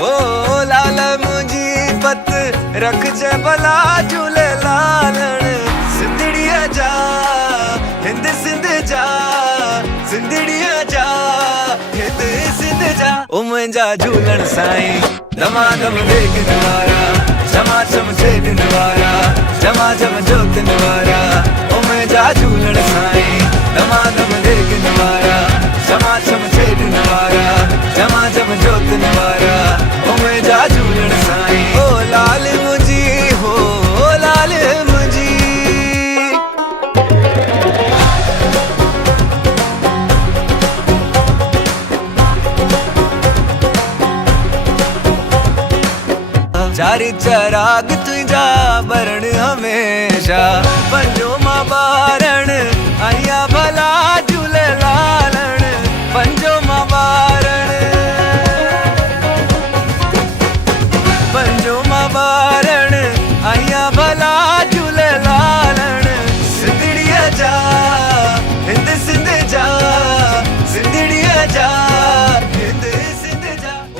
ओ लाल मुंजी पत रख जे भला झूले लालण सिंधड़िया जा हिंद सिंध जा सिंधड़िया जा हिंद सिंध जा ओ मुंहिंजा झूलण साईं दमादम देखण वारा चमाचम छेड़ण वारा चमाचम जोतन वारा ओ मुंहिंजा झूलण साईं दमादम देखण वारा चमाचम छेड़ण वारा चमाचम जोतन वारा ओ मुंहिंजा झूलण साईं ओ लाल मुंजी हो लाल मुंजी चारी चराग तुझा बरण हमेशा पंजो मां बारण आया भला झूलेलाल